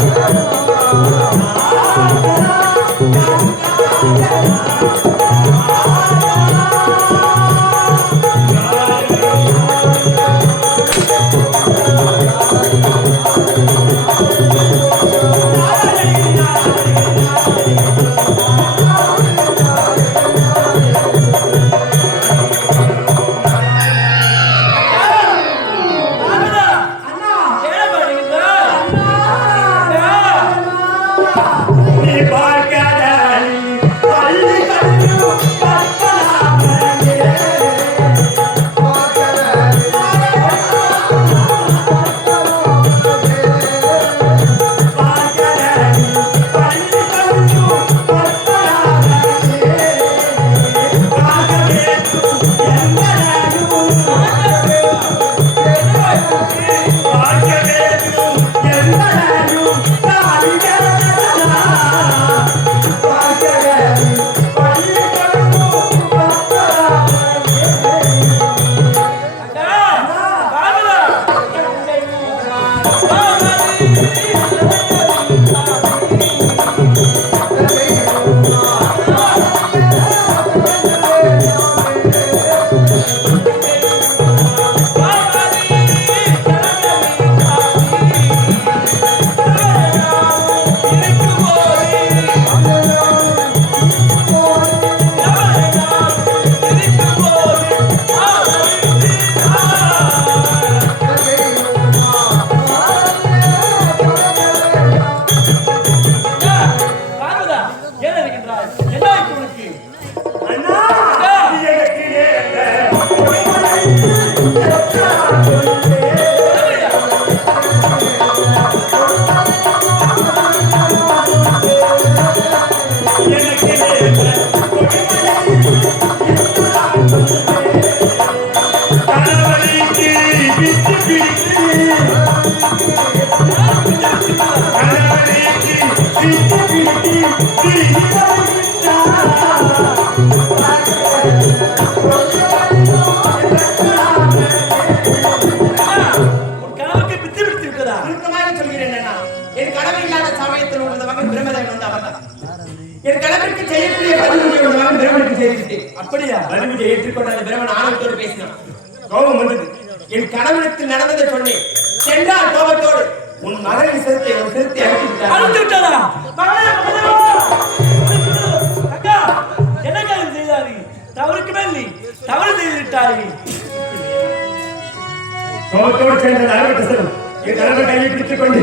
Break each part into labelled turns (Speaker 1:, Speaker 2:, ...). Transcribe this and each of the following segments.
Speaker 1: Thank
Speaker 2: you. ஏற்றுக்கொண்ட அந்த ஆணவத்தோடு பேசினான். கோபம் வந்தது. என் கணவனுக்கு நடந்ததை சொன்னேன். சென்றார் கோபத்தோடு உன் மகனின் சிறுத்தை ஒரு சிறுத்தை அழைத்து விட்டார்
Speaker 1: அக்கா என்ன காரியம் செய்தாரி? தவறுக்கு மேல் நீ. தவறு செய்து விட்டாய்.
Speaker 2: கோபத்தோடு சென்ற அறுபட்டு செல்லும். என் கணவர் கையை பிடித்துக் கொண்டு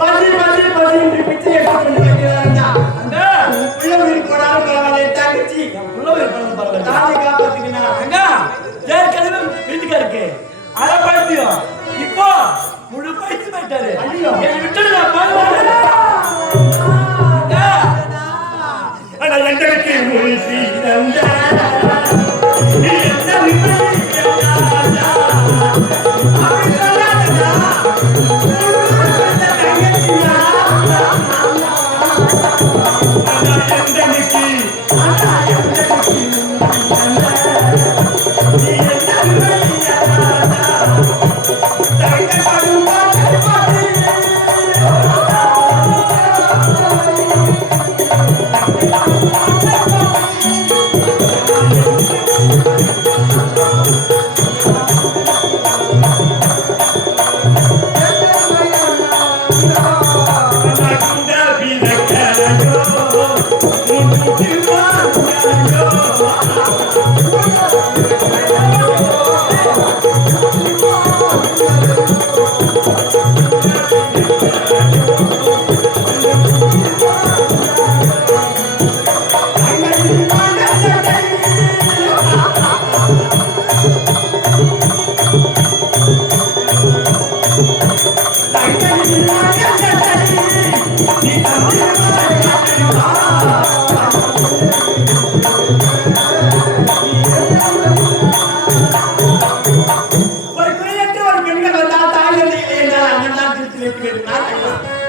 Speaker 2: பசி பசி பசி என்று பிச்சை எடுத்துக் கொண்டு வைக்கிறார் உள்ள உயிர் போனாலும் பரவாயில்லை தங்கச்சி.
Speaker 1: உள்ளவர் பணம் பரவாயில்ல.
Speaker 2: தாலி காப்பாத்துக்கினா
Speaker 1: அக்கா ஏற்கனவே வீட்டுக்கா இருக்கு அரை பைத்தியம் இப்போ முழு பைத்தியம் ஆயிட்டாரு. என்னை விட்டுடு நான்
Speaker 2: எங்களுக்கு ஒரு குறையற்ற ஒரு பெண்கள் வந்தால் தாய் தந்தை இல்லை என்றால் அண்ணன் தான் திருத்தி வைக்க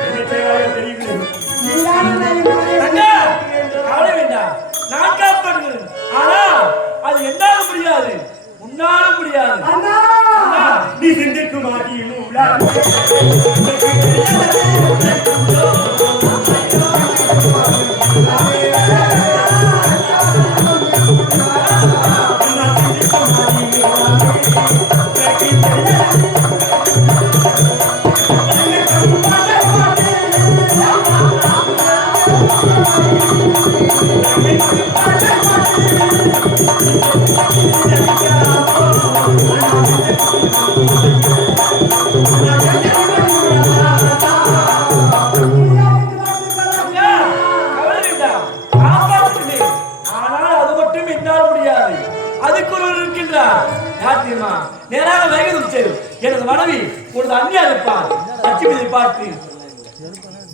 Speaker 1: எனது மனைவி ஒரு அந்நியா இருப்பார் லட்சுமியை பார்த்து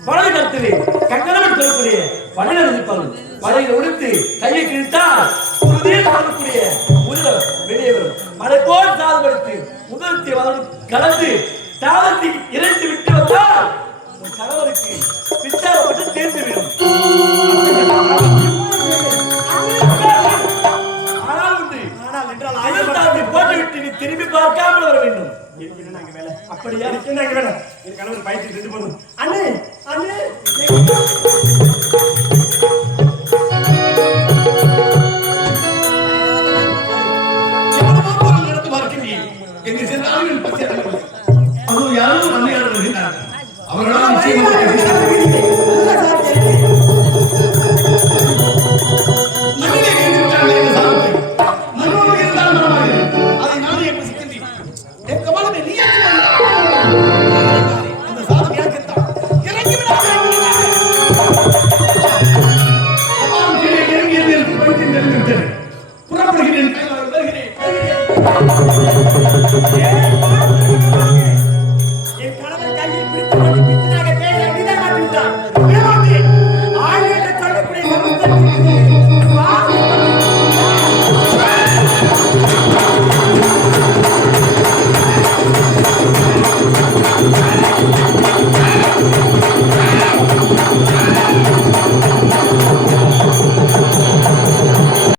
Speaker 1: வலது கருத்திலே வலையில் உடுத்து கையை கிழித்தால் உறுதியில் சொல்லக்கூடிய முதல் வெளியே வரும். மலை போல் சாதப்படுத்தி முதலத்தை வளர்ந்து கலந்து சாதத்தை இறைத்து விட்டு வந்தால் கணவருக்கு பிச்சாரப்பட்டு தேர்ந்துவிடும். ஆனால் உண்டு.
Speaker 2: ஆனால் என்றால்
Speaker 1: அயல் தாண்டி போட்டுவிட்டு நீ திரும்பி பார்க்காமல் வர வேண்டும். அப்படியா?
Speaker 2: என் கணவர் பயத்து சென்று போதும்
Speaker 3: புறப்படுகிறேன்